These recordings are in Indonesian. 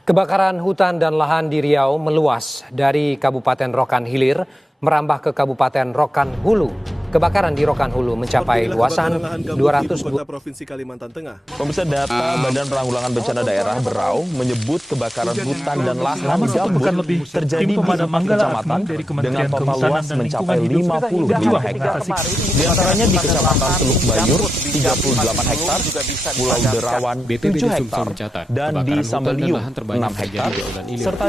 Kebakaran hutan dan lahan di Riau meluas dari Kabupaten Rokan Hilir merambah ke Kabupaten Rokan Hulu. Kebakaran di Rokan Hulu mencapai luasan 200 kota Provinsi Kalimantan Tengah. Pemirsa, data Badan Penanggulangan Bencana Daerah Berau menyebut kebakaran hutan dan lahan gambut terjadi di 4 kecamatan dengan total luas mencapai 52 hektar. Di antaranya di Kecamatan Teluk Bayur 38 hektar, Pulau Derawan 7 hektar, dan di Sambaliung 6 hektar, serta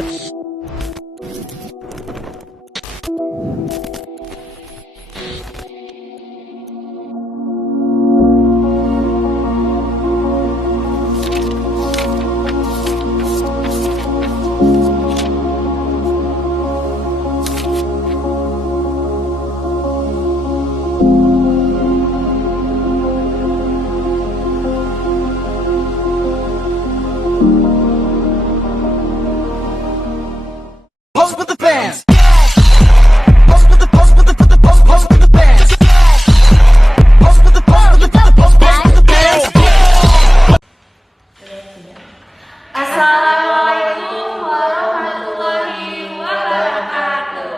Assalamualaikum warahmatullahi wabarakatuh.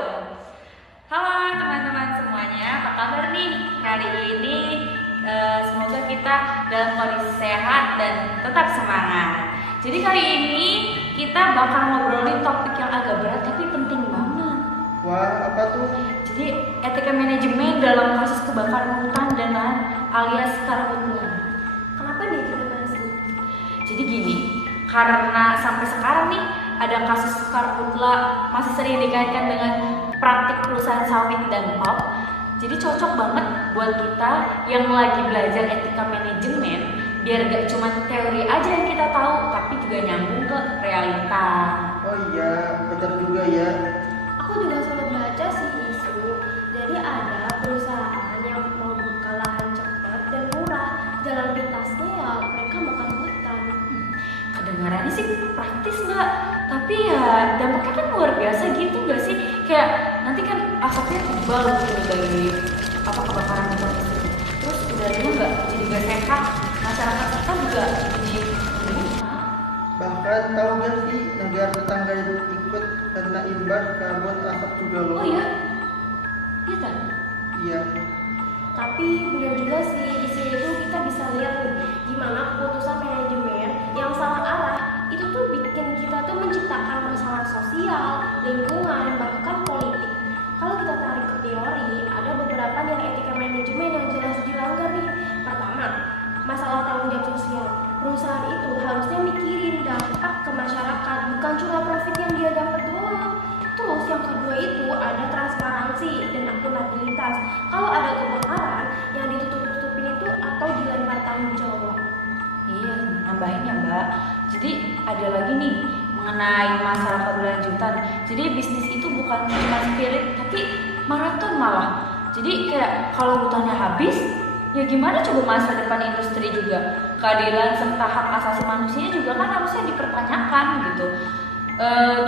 Halo teman-teman semuanya, apa kabar nih? Hari ini semoga kita dalam kondisi sehat dan tetap semangat. Jadi kali ini kita bakal ngobrolin topik yang agak berat tapi penting banget. Wah, apa tuh? Jadi etika manajemen dalam kasus kebakaran hutan dan lahan alias karhutla. Kenapa nih kita bahas ini? Jadi gini, karena sampai sekarang nih ada kasus karhutla masih sering dikaitkan dengan praktik perusahaan sawit dan pulp. Jadi cocok banget buat kita yang lagi belajar etika manajemen, biar gak cuma teori aja yang kita tahu, tapi juga nyambung ke realita. Oh iya, benar juga ya. Aku juga sempat baca sih isu. Jadi ada perusahaan yang mau buka lahan cepat dan murah. Jalan pintasnya ya mereka bakar hutan. Kedengarannya sih praktis mbak, tapi ya dampaknya kan luar biasa gitu gak sih? Kayak nanti kan asapnya tebal gitu dari kebakaran hutan itu. Terus udaranya jadi gak sehat, masyarakat kita juga jadi Bahkan tahu gak sih negara tetangga itu ikut kena imbas kabut asap juga loh. oh iya? Iya kan? Iya. Tapi benar juga sih, di sini tuh kita bisa lihat nih gimana keputusan manajemen yang salah arah itu tuh bikin kita tuh menciptakan masalah sosial, lingkungan, bahkan politik. Kalau kita tarik ke teori, ada beberapa nilai etika manajemen yang jelas dilanggar nih. Pertama, masalah tanggung jawab sosial. Perusahaan itu harusnya mikirin dampak ke masyarakat, bukan cuma profit yang dia dapat doang. Terus yang kedua itu ada transparansi dan akuntabilitas. Kalau ada kebakaran yang ditutup-tutupin itu atau dilempar tanggung jawab. Iya, nambahin ya mbak. Jadi ada lagi nih mengenai masalah keberlanjutan. Jadi bisnis itu bukan cuma spirit, tapi maraton malah. Jadi kayak kalau hutannya habis, ya gimana coba masa depan industri juga? Keadilan serta hak asasi manusia juga kan harusnya dipertanyakan gitu.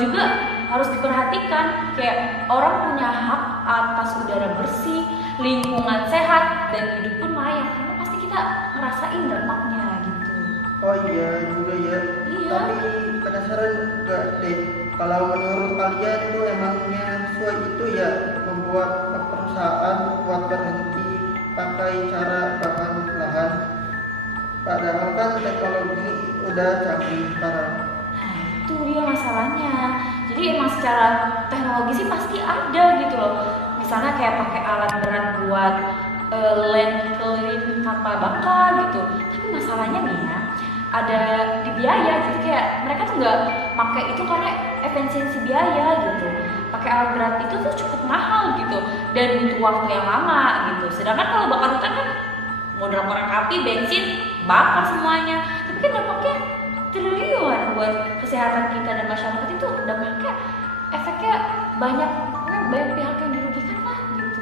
Juga harus diperhatikan kayak orang punya hak atas udara bersih, lingkungan sehat, dan hidup pun layak. Karena pasti kita ngerasain dampaknya gitu. Oh iya juga ya. Iya. Tapi penasaran juga deh. Kalau menurut kalian itu emangnya sesuai itu ya membuat perusahaan buat berhenti pakai cara bakar lahan? Padahal kan teknologi udah canggih sekarang. Itu dia masalahnya. Jadi emang secara teknologi sih pasti ada gitu loh. Misalnya kayak pakai alat berat buat land clearing tanpa bakar gitu. Tapi masalahnya nih ya, ada di biaya. Jadi kayak mereka tuh nggak pakai itu karena efisiensi biaya gitu. Pakai alat berat itu tuh cukup mahal gitu dan butuh waktu yang lama gitu. Sedangkan kalau bakar hutan kan modal korek api, bensin, bakar semuanya. Tapi kan dampaknya triliunan buat kesehatan kita dan masyarakat itu dampaknya efeknya banyak pihak yang dirugikan lah gitu.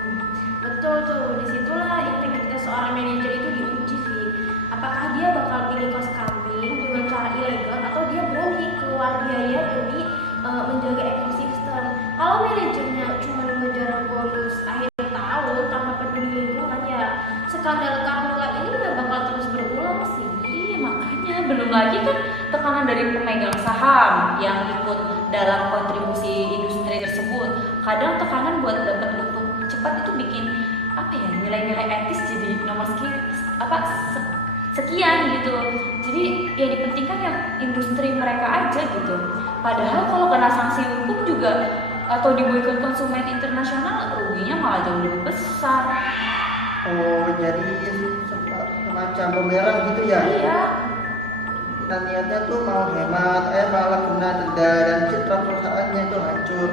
Betul tuh, disitulah integritas seorang manajer itu diuji sih. Apakah dia bakal pilih kos kambing dengan cara ilegal atau dia berani keluar biaya demi menjaga ekosistem. Kalau manajernya cuma mengejar bonus akhir tahun tanpa peduli lingkungan, ya skandal karhutla ini nggak bakal terus berulang sih. Iya makanya belum lagi kan tekanan dari pemegang saham yang ikut dalam kontribusi industri tersebut. Kadang tekanan buat dapat untung cepat itu bikin nilai-nilai etis jadi nomor sekian gitu. Jadi yang dipentingkan yang industri mereka aja gitu. Padahal kalau kena sanksi hukum juga atau diboikot konsumen internasional, ruginya malah jauh lebih besar. Oh, jadi semacam bumerang gitu ya? Iya. Dan niatnya tuh mau hemat, malah kena denda dan citra perusahaannya itu hancur.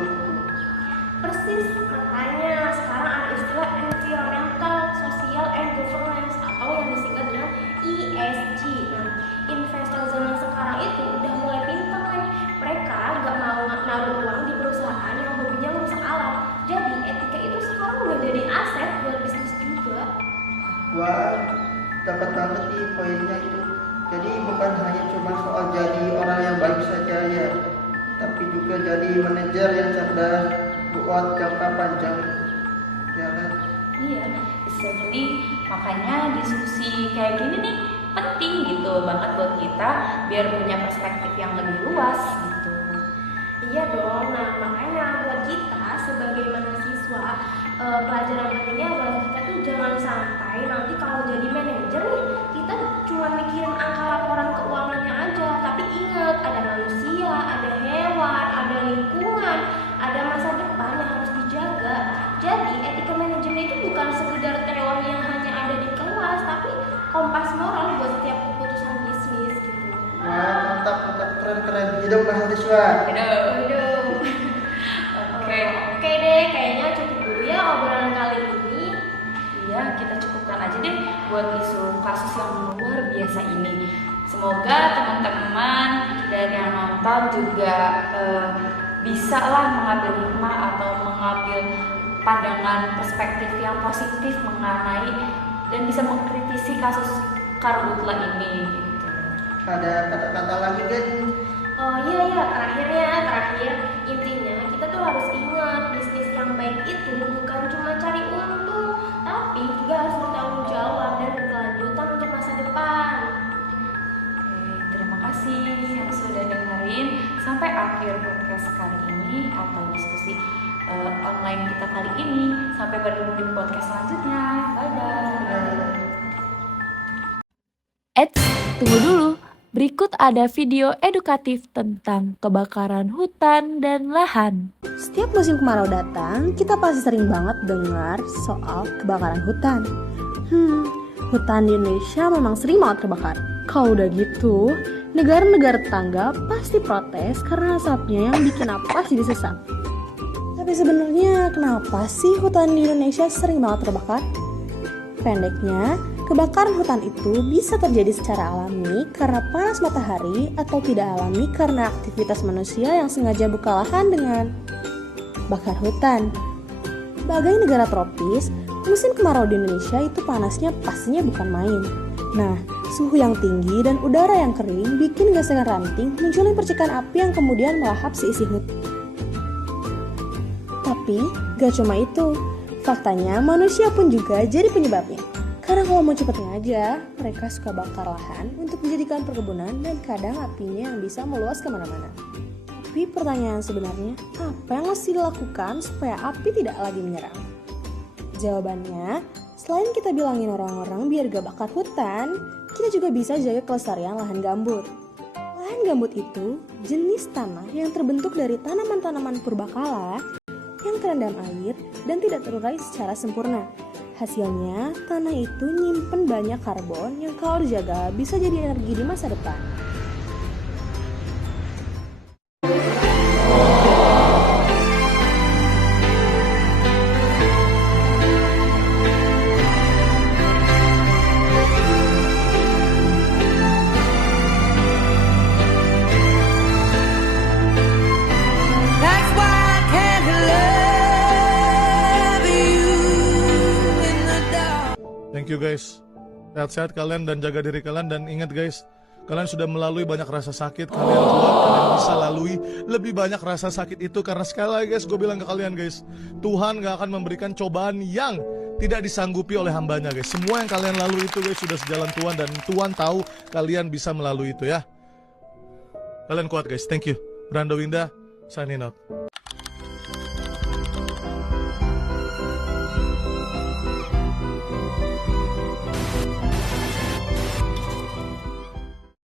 Persis, makanya sekarang ada istilah environmental, social and governance atau yang disingkat dengan ESG. Nah, investor zaman sekarang itu udah mulai pintar nih. Mereka nggak mau naruh uang di perusahaan yang hobinya merusak alam. Jadi etika itu sekarang udah jadi aset buat bisnis juga. Wah, dapat banget nih poinnya itu. Jadi bukan hanya cuma soal jadi orang yang baik saja ya, tapi juga jadi manajer yang cerdas buat jangka panjang, ya kan? Iya, exactly. Makanya diskusi kayak gini nih penting gitu banget buat kita biar punya perspektif yang lebih luas gitu. Iya dong, nah makanya buat kita sebagai mahasiswa pelajaran pentingnya adalah kita tuh jangan sampai nanti kalau jadi manajer nih kita cuma mikirin angka laporan keuangannya aja, tapi ingat ada manusia, ada hewan, ada lingkungan, ada masa depan yang harus dijaga. Jadi etika manajemen itu bukan sekedar teori yang hanya ada di kelas, tapi kompas moral buat setiap keputusan bisnis gitu. Wah, mantap, keren. Hidup mahasiswa. Waduh. Oke deh, kayaknya cukup dulu ya obrolan kali ini. Iya, kita cukupkan aja deh buat isu kasus yang luar biasa ini. Semoga teman-teman dan yang nonton juga bisa lah mengambil hikmah atau mengambil pandangan perspektif yang positif mengenai dan bisa mengkritisi kasus karhutla ini gitu. Ada kata-kata lagi kan? Oh iya, terakhir intinya kita tuh harus ingat bisnis yang baik itu bukan cuma cari untung, tapi juga harus bertanggung jawab dan berkelanjutan untuk masa depan. Oke, terima kasih yang sudah dengerin sampai akhir podcast kali ini atau diskusi online kita kali ini. Sampai bertemu di podcast selanjutnya. Bye-bye. Tunggu dulu. Berikut ada video edukatif tentang kebakaran hutan dan lahan. Setiap musim kemarau datang, kita pasti sering banget dengar soal kebakaran hutan. Hutan di Indonesia memang sering banget terbakar. Kalau udah gitu, negara-negara tetangga pasti protes karena asapnya yang bikin napas jadi sesak. Tapi sebenarnya kenapa sih hutan di Indonesia sering banget terbakar? Pendeknya, kebakaran hutan itu bisa terjadi secara alami karena panas matahari atau tidak alami karena aktivitas manusia yang sengaja buka lahan dengan bakar hutan. Sebagai negara tropis, musim kemarau di Indonesia itu panasnya pastinya bukan main. Nah, suhu yang tinggi dan udara yang kering bikin gesekan ranting munculin percikan api yang kemudian melahap seisi hutan. Tapi, gak cuma itu. Faktanya, manusia pun juga jadi penyebabnya. Karena kalau mau cepetnya aja, mereka suka bakar lahan untuk dijadikan perkebunan dan kadang apinya yang bisa meluas kemana-mana. Tapi pertanyaan sebenarnya, apa yang mesti dilakukan supaya api tidak lagi menyerang? Jawabannya, selain kita bilangin orang-orang biar gak bakar hutan, kita juga bisa jaga kelestarian lahan gambut. Lahan gambut itu jenis tanah yang terbentuk dari tanaman-tanaman purbakala yang terendam air dan tidak terurai secara sempurna. Hasilnya, tanah itu nyimpen banyak karbon yang kalau dijaga bisa jadi energi di masa depan. Thank you guys. Sehat-sehat kalian dan jaga diri kalian. Dan ingat guys, kalian sudah melalui banyak rasa sakit. Kalian kuat, kalian bisa lalui lebih banyak rasa sakit itu. Karena sekali lagi guys, gue bilang ke kalian guys, Tuhan gak akan memberikan cobaan yang tidak disanggupi oleh hambanya guys. Semua yang kalian lalui itu guys sudah sejalan Tuhan. Dan Tuhan tahu kalian bisa melalui itu ya. Kalian kuat guys. Thank you. Brando Winda signing out.